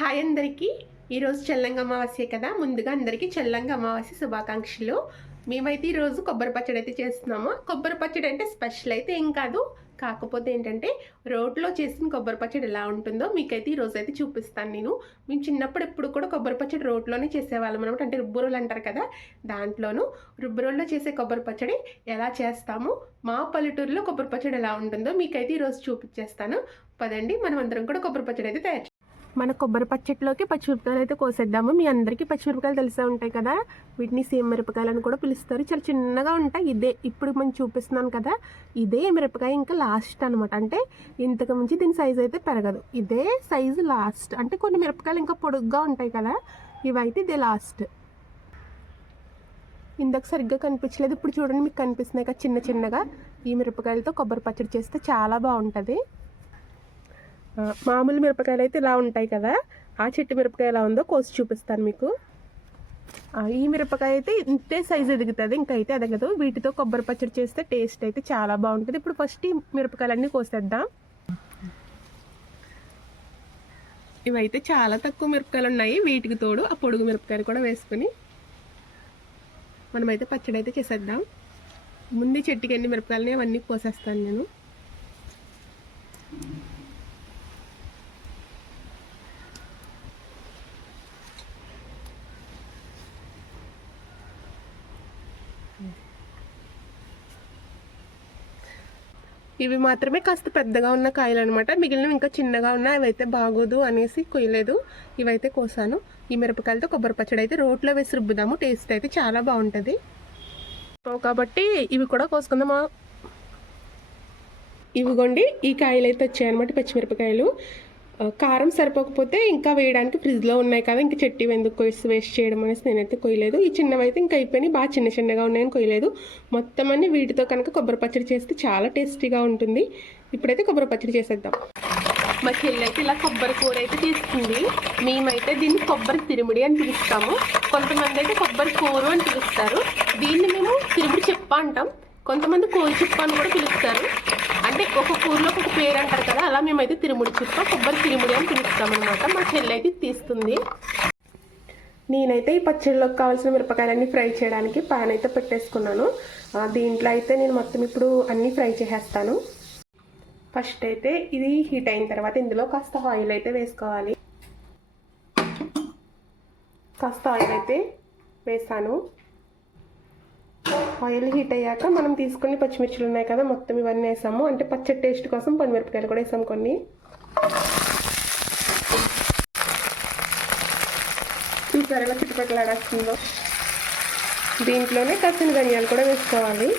Hi అందరికీ. ఈరోజు చెల్లంగ అమావాస్య కదా. ముందుగా అందరికీ చెల్లంగ అమావాస్య శుభాకాంక్షలు. మేమైతే ఈరోజు కొబ్బరి పచ్చడి అయితే చేస్తున్నాము. కొబ్బరి పచ్చడి అంటే స్పెషల్ అయితే ఏం కాదు. కాకపోతే ఏంటంటే రోడ్లో చేసిన కొబ్బరి పచ్చడి ఎలా ఉంటుందో మీకైతే ఈరోజు అయితే చూపిస్తాను నేను. మేము చిన్నప్పుడు ఎప్పుడు కూడా కొబ్బరి పచ్చడి రోడ్లోనే చేసేవాళ్ళం అనమాట అంటే రుబ్బురోలు అంటారు కదా దాంట్లోనూ. రుబ్బురోల్లో చేసే కొబ్బరి పచ్చడి ఎలా చేస్తాము? మా పల్లెటూరులో కొబ్బరి పచ్చడి ఎలా ఉంటుందో మీకైతే ఈరోజు చూపించేస్తాను. పదండి మనం అందరం కూడా కొబ్బరి పచ్చడి అయితే తయారు మన కొబ్బరి పచ్చట్లోకి పచ్చిమిరపకాయలు అయితే కోసేద్దాము. మీ అందరికీ పచ్చిమిరపకాయలు తెలిసే ఉంటాయి కదా? వీటిని సేమ్ మిరపకాయలు అని కూడా పిలుస్తారు. చాలా చిన్నగా ఉంటాయి. ఇదే ఇప్పుడు మనం చూపిస్తున్నాను కదా ఇదే మిరపకాయ ఇంకా లాస్ట్ అనమాట అంటే ఇంతకు మించి దీని సైజు అయితే పెరగదు. ఇదే సైజు లాస్ట్ అంటే కొన్ని మిరపకాయలు ఇంకా పొడుగ్గా ఉంటాయి కదా ఇవైతే ఇదే లాస్ట్ ఇందాక సరిగ్గా కనిపించలేదు. ఇప్పుడు చూడండి మీకు కనిపిస్తున్నాయి కదా చిన్న చిన్నగా. ఈ మిరపకాయలతో కొబ్బరి పచ్చడి చేస్తే చాలా బాగుంటుంది. మామూలు మిరపకాయలు అయితే ఇలా ఉంటాయి కదా? ఆ చెట్టు మిరపకాయ ఎలా ఉందో కోసి చూపిస్తాను మీకు. ఈ మిరపకాయ అయితే ఇంతే సైజు ఎదుగుతుంది. ఇంకా అయితే ఎదగదు వీటితో కొబ్బరి పచ్చడి చేస్తే టేస్ట్ అయితే చాలా బాగుంటుంది. ఇప్పుడు ఫస్ట్ ఈ మిరపకాయలన్నీ కోసేద్దాం. ఇవైతే చాలా తక్కువ మిరపకాయలు ఉన్నాయి. వీటికి తోడు ఆ పొడుగు మిరపకాయలు కూడా వేసుకుని మనమైతే పచ్చడి అయితే చేసేద్దాం. ముందు చెట్టుకి ఎన్ని మిరపకాయలని అవన్నీ కోసేస్తాను నేను. ఇవి మాత్రమే కాస్త పెద్దగా ఉన్న కాయలు అనమాట మిగిలినవి ఇంకా చిన్నగా ఉన్నాయి అవైతే బాగోదు అనేసి కొయ్యలేదు. ఇవైతే కోసాను. ఈ మిరపకాయలతో కొబ్బరి పచ్చడి అయితే రోట్లో వేసి రుబ్బుదాము. టేస్ట్ అయితే చాలా బాగుంటుంది. కాబట్టి ఇవి కూడా కోసుకుందామా? ఇవిగోండి. ఈ కాయలు అయితే వచ్చాయన్నమాట పచ్చిమిరపకాయలు. కారం సరిపోకపోతే ఇంకా వేయడానికి ఫ్రిడ్జ్లో ఉన్నాయి కదా ఇంకా చెట్టు ఎందుకు కొయ్సి వేస్ట్ చేయడం అనేసి నేనైతే కొయ్యలేదు. ఈ చిన్నవి అయితే ఇంకా అయిపోయినాయి. బాగా చిన్న చిన్నగా ఉన్నాయని కొయ్యలేదు. మొత్తం అన్ని వీటితో కనుక కొబ్బరి పచ్చడి చేస్తే చాలా టేస్టీగా ఉంటుంది. ఇప్పుడైతే కొబ్బరి పచ్చడి చేసేద్దాం. మా చెల్లైతే ఇలా కొబ్బరి కూర అయితే తీసుకుంది మేమైతే దీన్ని కొబ్బరి తిరుముడి అని పిలుస్తాము. కొంతమంది అయితే కొబ్బరి కూర అని పిలుస్తారు. దీన్ని మేము తిరుముడి చెప్ప అంటాం. కొంతమంది కోరి చెప్ప అని కూడా పిలుస్తారు. అంటే ఒక ఊర్లో ఒక పేరు అంటారు కదా అలా మేమైతే తిరుముడి చుట్టూ కొబ్బరి తిరుముడి అని పిలుస్తాం అనమాట మా చెల్లి అయితే తీస్తుంది. నేనైతే ఈ పచ్చడిలోకి కావాల్సిన మిరపకాయలన్నీ ఫ్రై చేయడానికి పాన్ అయితే పెట్టేసుకున్నాను. దీంట్లో అయితే నేను మొత్తం ఇప్పుడు అన్నీ ఫ్రై చేసేస్తాను. ఫస్ట్ అయితే ఇది హీట్ అయిన తర్వాత ఇందులో కాస్త ఆయిల్ అయితే వేసుకోవాలి. కాస్త ఆయిల్ అయితే వేసాను ఆయిల్ హీట్ అయ్యాక మనం తీసుకుని పచ్చిమిర్చిలు ఉన్నాయి కదా మొత్తం ఇవన్నీ వేసాము. అంటే పచ్చడి టేస్ట్ కోసం పండుమిరపకాయలు కూడా వేసాము కొన్ని. చూసారు ఎలా చుట్టుపక్కల ఆడేస్తుందో దీంట్లోనే కసిన ధనియాలు కూడా వేసుకోవాలి.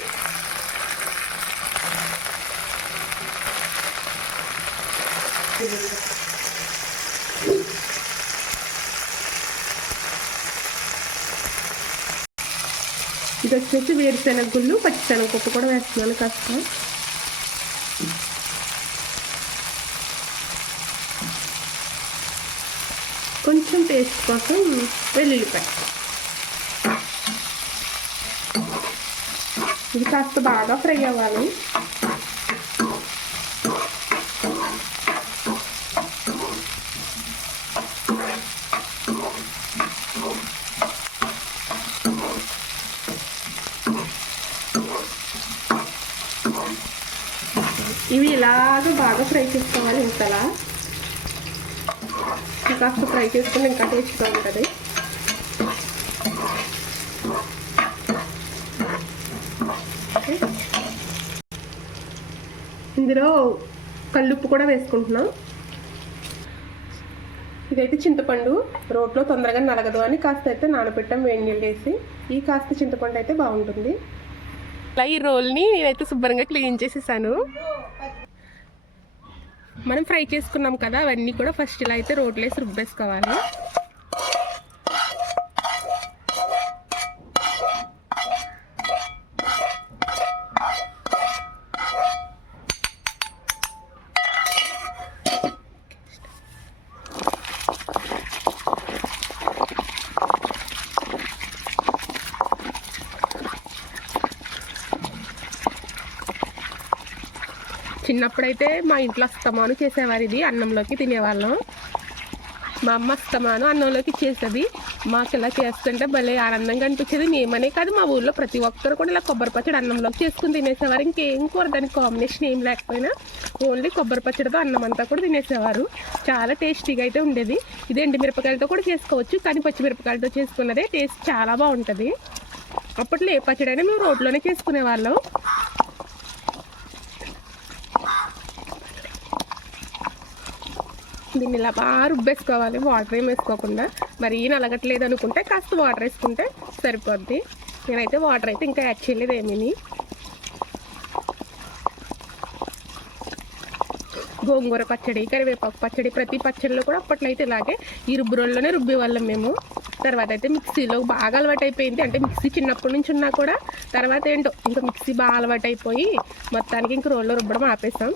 ఇది వచ్చేసి వేరుశెనగ గుళ్ళు పచ్చిశనగ పప్పు కూడా వేస్తున్నాను కాస్త. కొంచెం టేస్ట్ కోసం వెల్లుల్లిపాయ. ఇది కాస్త బాగా ఫ్రై అవ్వాలి ఇవి ఇలాగ బాగా ఫ్రై చేసుకోవాలి ఇంతలా. కాస్త ఫ్రై చేసుకుని ఇంకా టేస్ట్గా ఉంటుంది ఇందులో కల్లుప్పు కూడా వేసుకుంటున్నాం. ఇదైతే చింతపండు రోట్లో తొందరగా నలగదు అని కాస్త అయితే నానబెట్టాం వేడి నీళ్ళు వేసి. ఈ కాస్త చింతపండు అయితే బాగుంటుంది. ఇలా ఈ రోల్ని నేనైతే శుభ్రంగా క్లీన్ చేసేసాను. మనం ఫ్రై చేసుకున్నాం కదా అవన్నీ కూడా ఫస్ట్ ఇలా అయితే రోట్లో వేసి రుబ్బేసుకోవాలి. చిన్నప్పుడైతే మా ఇంట్లో అస్తమాను చేసేవారు ఇది అన్నంలోకి తినేవాళ్ళం. మా అమ్మ అస్తమాను అన్నంలోకి చేసేది. మాకు ఇలా చేస్తుంటే భలే ఆనందంగా అనిపించేది. మేమనే కాదు మా ఊర్లో ప్రతి ఒక్కరు కూడా ఇలా కొబ్బరి పచ్చడి అన్నంలోకి చేసుకుని తినేసేవారు. ఇంకేం కూర దానికి కాంబినేషన్ ఏం లేకపోయినా ఓన్లీ కొబ్బరి పచ్చడితో అన్నం అంతా కూడా తినేసేవారు. చాలా టేస్టీగా అయితే ఉండేది. ఇది ఎండు మిరపకాయలతో కూడా చేసుకోవచ్చు కానీ పచ్చిమిరపకాయలతో చేసుకున్నదే టేస్ట్ చాలా బాగుంటుంది. అప్పట్లో ఏ పచ్చడి అయినా మేము రోడ్లోనే చేసుకునే దీన్ని ఇలా బాగా రుబ్బేసుకోవాలి. వాటర్ ఏం వేసుకోకుండా. మరి నలగట్లేదు అనుకుంటే కాస్త వాటర్ వేసుకుంటే సరిపోద్ది. నేనైతే వాటర్ అయితే ఇంకా యాడ్ చేయలేదు ఏమీని. గోంగూర పచ్చడి కరివేపాకు పచ్చడి ప్రతి పచ్చడిలో కూడా అప్పట్లో అయితే ఇలాగే ఈ రుబ్బు రోజుల్లోనే రుబ్బే వాళ్ళం మేము. తర్వాత అయితే మిక్సీలో బాగా అలవాటు అయిపోయింది అంటే మిక్సీ చిన్నప్పటి నుంచి ఉన్నా కూడా తర్వాత ఏంటో ఇంకా మిక్సీ బాగా అలవాటు అయిపోయి మొత్తానికి ఇంక రోల్లో రుబ్బడం ఆపేసాం.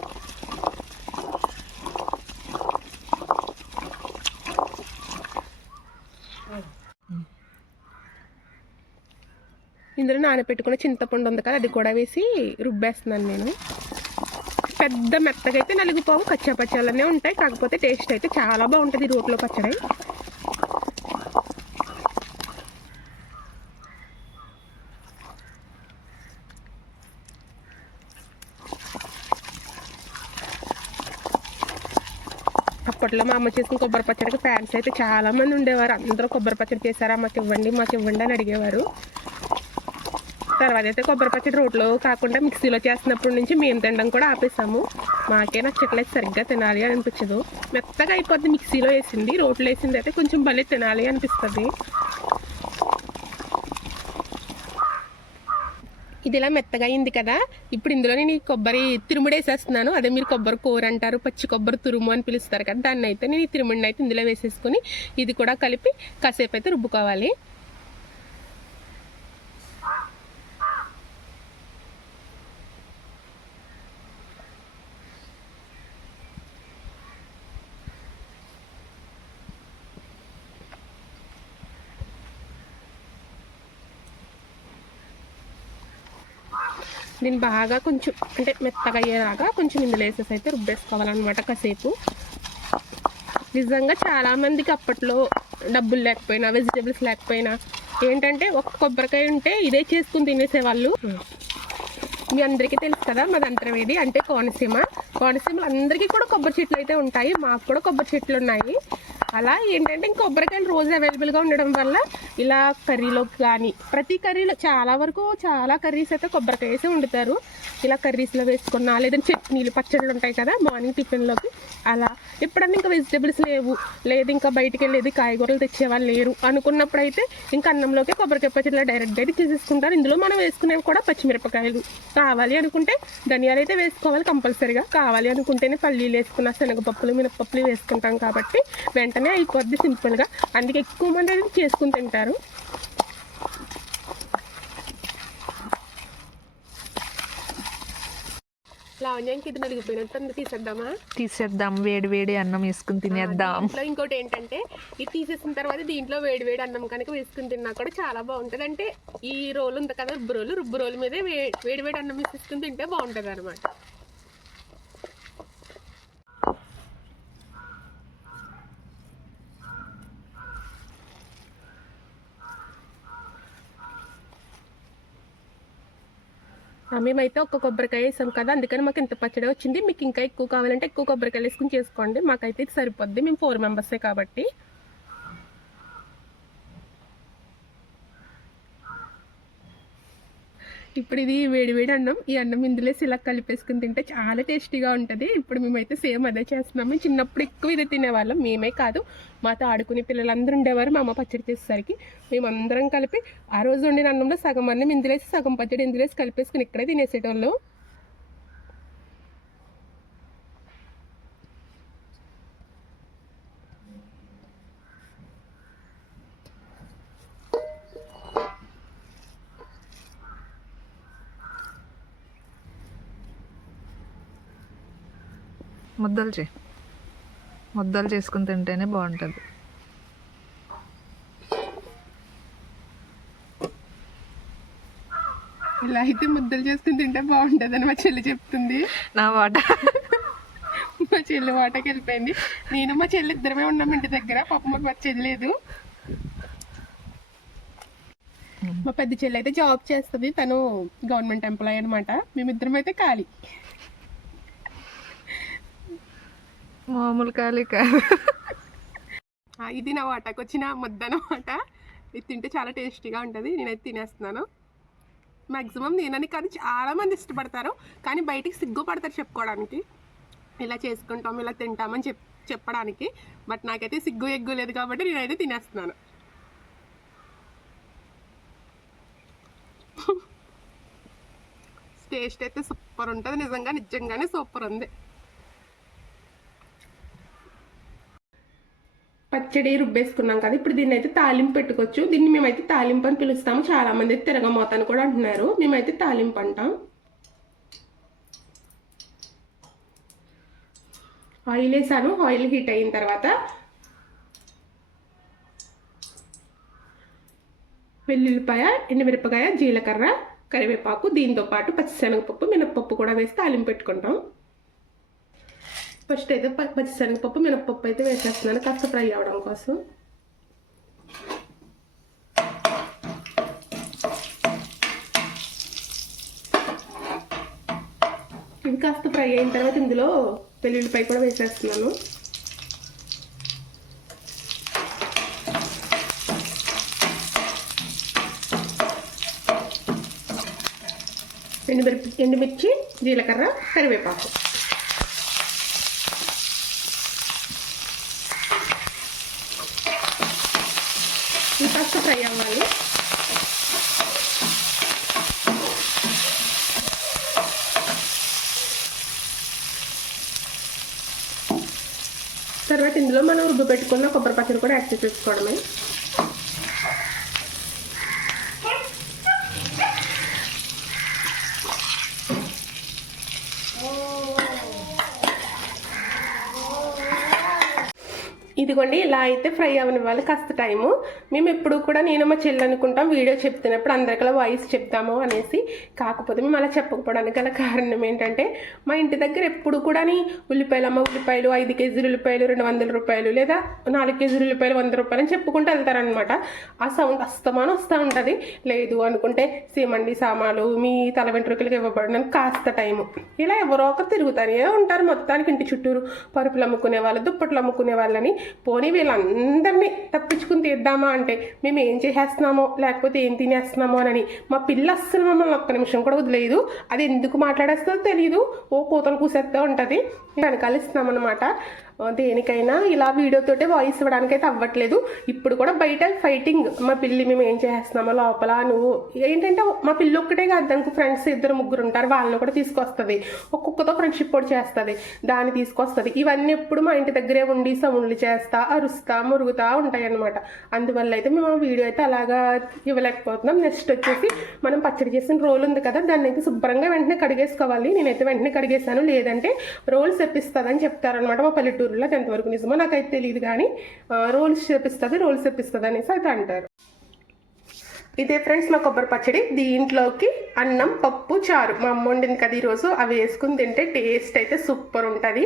ఇందులో నానబెట్టుకున్న చింతపండు ఉంది కదా అది కూడా వేసి రుబ్బేస్తున్నాను నేను. పెద్ద మెత్తగా అయితే నలుగుపోవు కచ్చా పచ్చాలనే ఉంటాయి. కాకపోతే టేస్ట్ అయితే చాలా బాగుంటుంది రోట్లో పచ్చడి. అప్పట్లో మా అమ్మ చేసిన కొబ్బరి పచ్చడికి ఫ్యాన్స్ అయితే చాలా మంది ఉండేవారు. అందరూ కొబ్బరి పచ్చడి చేశారా మాకు ఇవ్వండి మాకు ఇవ్వండి అని అడిగేవారు. తర్వాత అయితే కొబ్బరి పచ్చడి రోట్లో కాకుండా మిక్సీలో చేసినప్పటి నుంచి మేము తినడం కూడా ఆపేసాము. మాకే నచ్చట్లేదు సరిగ్గా తినాలి అని అనిపించదు. మెత్తగా అయిపోద్ది మిక్సీలో వేసింది రోట్లో వేసింది అయితే కొంచెం భలే తినాలి అనిపిస్తుంది. ఇది ఇలా మెత్తగా అయింది కదా ఇప్పుడు ఇందులో నేను కొబ్బరి తిరుముడు వేసేస్తున్నాను. అదే మీరు కొబ్బరి కూర అంటారు పచ్చి కొబ్బరి తురుము అని పిలుస్తారు కదా దాన్ని అయితే నేను ఈ తిరుముడిని అయితే ఇందులో వేసేసుకొని ఇది కూడా కలిపి కాసేపు అయితే రుబ్బుకోవాలి. దీన్ని బాగా కొంచెం అంటే మెత్తగా అయ్యేలాగా కొంచెం ఇందులో వేసేసి అయితే రుబ్బేసుకోవాలన్నమాట కాసేపు. నిజంగా చాలామందికి అప్పట్లో డబ్బులు లేకపోయినా వెజిటేబుల్స్ లేకపోయినా ఏంటంటే ఒక కొబ్బరికాయ ఉంటే ఇదే చేసుకుని తినేసేవాళ్ళు. మీ అందరికీ తెలుసు కదా మాది అంతర్వేది అంటే కోనసీమ. కోనసీమలో అందరికీ కూడా కొబ్బరి చెట్లు అయితే ఉంటాయి. మాకు కూడా కొబ్బరి చెట్లు ఉన్నాయి. అలా ఏంటంటే ఇంకా కొబ్బరికాయలు రోజు అవైలబుల్గా ఉండడం వల్ల ఇలా కర్రీలోకి కానీ ప్రతి కర్రీలో చాలా వరకు చాలా కర్రీస్ అయితే కొబ్బరికాయ వేసి వండుతారు. ఇలా కర్రీస్లో వేసుకున్నా లేదంటే చట్నీలు పచ్చళ్ళు ఉంటాయి కదా మార్నింగ్ టిఫిన్లోకి అలా. ఎప్పుడన్నా ఇంకా వెజిటేబుల్స్ లేవు లేదు ఇంకా బయటికి వెళ్ళేది కాయగూరలు తెచ్చేవాళ్ళు లేరు అనుకున్నప్పుడు అయితే ఇంకా అన్నంలోకి కొబ్బరికాయ పచ్చడిలో డైరెక్ట్ అయితే చేసేసుకుంటారు. ఇందులో మనం వేసుకునేవి కూడా పచ్చిమిరపకాయలు కావాలి అనుకుంటే ధనియాలు అయితే వేసుకోవాలి కంపల్సరీగా. కావాలి అనుకుంటేనే పల్లీలు వేసుకున్న శనగపప్పులు మినపప్పులు వేసుకుంటాం కాబట్టి వెంటనే అయిపోద్ది సింపుల్గా అందుకే ఎక్కువ మంది అయితే చేసుకుని తింటారు. లావణ్యానికి ఇది నలిగిపోయినట్టు తీసేద్దామా? తీసేద్దాం. వేడి వేడి అన్నం వేసుకుని తినేద్దాం. దీంట్లో ఇంకోటి ఏంటంటే ఇది తీసేసిన తర్వాత దీంట్లో వేడి వేడి అన్నం కనుక వేసుకుని తిన్నా కూడా చాలా బాగుంటుంది. అంటే ఈ రోలు ఉంది కదా రుబ్బు రోలు. రుబ్బు రోలు మీదే వేడి వేడి అన్నం వేసుకుని తింటే బాగుంటుంది అనమాట మేమైతే ఒక్క కొబ్బరికాయ వేసాం కదా అందుకని మాకు ఇంత పచ్చడి వచ్చింది. మీకు ఇంకా ఎక్కువ కావాలంటే ఎక్కువ కొబ్బరికాయలు వేసుకుని చేసుకోండి. మాకైతే ఇది సరిపోద్ది. మేము ఫోర్ మెంబర్సే కాబట్టి. ఇప్పుడు ఇది వేడి వేడి అన్నం. ఈ అన్నం ఇందులో ఇలా కలిపేసుకుని తింటే చాలా టేస్టీగా ఉంటుంది. ఇప్పుడు మేమైతే సేమ్ అదే చేస్తున్నాము. చిన్నప్పుడు ఎక్కువ ఇది తినేవాళ్ళం. మేమే కాదు. మాతో ఆడుకునే పిల్లలందరూ ఉండేవారు. మా అమ్మ పచ్చడి చేసేసరికి మేమందరం కలిపి ఆ రోజు వండిన అన్నంలో సగం అన్నం ఇందులేసి సగం పచ్చడి ఇందులేసి కలిపేసుకుని ఇక్కడే తినేసేటోళ్ళు. ముద్దలు చే ముద్దలు చేసుకుని తింటేనే బాగుంటుంది. ఇలా అయితే ముద్దలు చేసుకుని తింటే బాగుంటుంది అని మా చెల్లి చెప్తుంది. నా వాట. మా చెల్లి వాటకి వెళ్ళిపోయింది. నేను మా చెల్లి ఇద్దరమే ఉన్నాం ఇంటి దగ్గర. పాప మాకు మా చెల్లి లేదు. మా పెద్ద చెల్లి అయితే జాబ్ చేస్తుంది. తను గవర్నమెంట్ ఎంప్లాయీ అనమాట మేమిద్దరం అయితే ఖాళీ. మామూలు ఖాళీ కాదు ఇది నా వాటకు వచ్చిన ముద్ద ఇది తింటే చాలా టేస్టీగా ఉంటుంది. నేనైతే తినేస్తున్నాను. మ్యాక్సిమం నేనని కాదు చాలా మంది ఇష్టపడతారు. కానీ బయటికి సిగ్గుపడతారు చెప్పుకోవడానికి. ఇలా చేసుకుంటాం ఇలా తింటామని చెప్ చెప్పడానికి. బట్ నాకైతే సిగ్గు ఎగ్గు లేదు కాబట్టి నేనైతే తినేస్తున్నాను. టేస్ట్ అయితే సూపర్ ఉంటుంది. నిజంగా నిజంగానే సూపర్ ఉంది. పచ్చడి రుబ్బేసుకున్నాం కదా ఇప్పుడు దీన్ని అయితే తాలింపు పెట్టుకోవచ్చు. దీన్ని మేమైతే తాలింపు అని పిలుస్తాము. చాలా మంది అయితే తిరగమోత అని కూడా అంటున్నారు. మేమైతే తాలింపు అంటాం. ఆయిల్ వేసాను. ఆయిల్ హీట్ అయిన తర్వాత వెల్లుల్లిపాయ ఎండుమిరపకాయ జీలకర్ర కరివేపాకు దీంతో పాటు పచ్చిశనగపప్పు మినప్పప్పు కూడా వేసి తాలింపు పెట్టుకుంటాం. ఫస్ట్ అయితే ప- పచ్చిశనగపప్పు మినప్పప్పు అయితే వేసేస్తున్నాను. కాస్త ఫ్రై అవ్వడం కోసం. ఇది కాస్త ఫ్రై అయిన తర్వాత ఇందులో వెల్లుల్లిపాయ కూడా వేసేస్తున్నాను. ఎండుమిర్చి ఎండుమిర్చి జీలకర్ర కరివేపాకు ఇది కాస్త ఫ్రై అవ్వాలి తర్వాత ఇందులో మనం రుబ్బు పెట్టుకున్న కొబ్బరి పచ్చడి కూడా యాడ్ చేసేసుకోవడమే ఇదిగోండి ఇలా అయితే ఫ్రై అవ్వనివ్వాలి కాస్త టైము. మేము ఎప్పుడు కూడా నేను మా చెల్లి అనుకుంటాం వీడియో చెప్తున్నప్పుడు అందరికలా వాయిస్ చెప్తాము అనేసి. కాకపోతే మేము అలా చెప్పకపోవడానికి గల కారణం ఏంటంటే మా ఇంటి దగ్గర ఎప్పుడు కూడా ఉల్లిపాయలు అమ్మ ఉల్లిపాయలు ఐదు కేజీలు ఉల్లిపాయలు రెండు వందల రూపాయలు లేదా నాలుగు కేజీలు ఉల్లిపాయలు వంద రూపాయలు అని చెప్పుకుంటూ వెళ్తారనమాట ఆ సౌండ్ అస్తమానం వస్తూ ఉంటుంది. లేదు అనుకుంటే సీమండి సామాలు మీ తల వెంట్రుకలకు ఇవ్వబడిన. కాస్త టైము. ఇలా ఎవరో ఒకరు తిరుగుతానే ఉంటారు. మొత్తానికి ఇంటి చుట్టూరు పరుపులు అమ్ముకునే వాళ్ళు దుప్పట్లు అమ్ముకునే వాళ్ళని పోనీ వీళ్ళందరినీ తప్పించుకుని తీద్దామా అంటే మేము ఏం చేసేస్తున్నామో లేకపోతే ఏం తినేస్తున్నామో అని మా పిల్ల అస్సలు మమ్మల్ని ఒక్క నిమిషం కూడా వదిలేదు. అది ఎందుకు మాట్లాడేస్తుందో తెలియదు ఓ కూతలు కూసేస్తూ ఉంటుంది. వెనకాల ఇస్తున్నామన్నమాట. దేనికైనా ఇలా వీడియోతోటే వాయిస్ ఇవ్వడానికి అయితే అవ్వట్లేదు. ఇప్పుడు కూడా బయట ఫైటింగ్ మా పిల్లి మేము ఏం చేస్తున్నామో లోపల నువ్వు ఏంటంటే మా పిల్లి ఒక్కటే కాదు దానికి ఫ్రెండ్స్ ఇద్దరు ముగ్గురు ఉంటారు వాళ్ళని కూడా తీసుకొస్తుంది. ఒక్కొక్కతో ఫ్రెండ్షిప్ కూడా చేస్తుంది. దాన్ని తీసుకొస్తుంది. ఇవన్నీ ఎప్పుడు మా ఇంటి దగ్గరే ఉండి సౌండ్లు చేస్తా అరుస్తా మురుగుతా ఉంటాయి అన్నమాట అందువల్ల అయితే మేము ఆ వీడియో అయితే అలాగా ఇవ్వలేకపోతున్నాం. నెక్స్ట్ వచ్చేసి మనం పచ్చడి చేసిన రోల్ ఉంది కదా దాన్ని అయితే శుభ్రంగా వెంటనే కడిగేసుకోవాలి. నేనైతే వెంటనే కడిగేసాను లేదంటే రోల్స్ తెప్పిస్తుందని చెప్తారనమాట మా పల్లెటూరు పల్లెటూరులో అది ఎంతవరకు నిజమో నాకైతే తెలియదు కానీ రోల్స్ చేపిస్తుంది రోల్స్ తెప్పిస్తుంది అనేసి అయితే అంటారు. ఇదే ఫ్రెండ్స్ మా కొబ్బరి పచ్చడి. దీంట్లోకి అన్నం పప్పు చారు. మా అమ్మ వండింది కదా ఈరోజు. అవి వేసుకుని తింటే టేస్ట్ అయితే సూపర్ ఉంటుంది.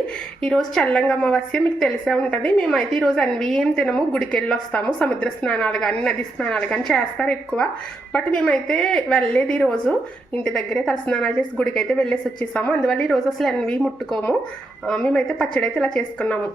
ఈరోజు చల్లంగా అమావాస్య మీకు తెలిసే ఉంటుంది. మేమైతే ఈరోజు అన్వి ఏం తినము. గుడికి వెళ్ళి వస్తాము. సముద్ర స్నానాలు కానీ నది స్నానాలు కానీ చేస్తారు ఎక్కువ. బట్ మేమైతే వెళ్ళేది ఈరోజు. ఇంటి దగ్గరే తల స్నానాలు చేసి గుడికి అయితే వెళ్ళేసి వచ్చేసాము. అందువల్ల ఈరోజు అసలు అన్వి ముట్టుకోము. మేమైతే పచ్చడి అయితే ఇలా చేసుకున్నాము.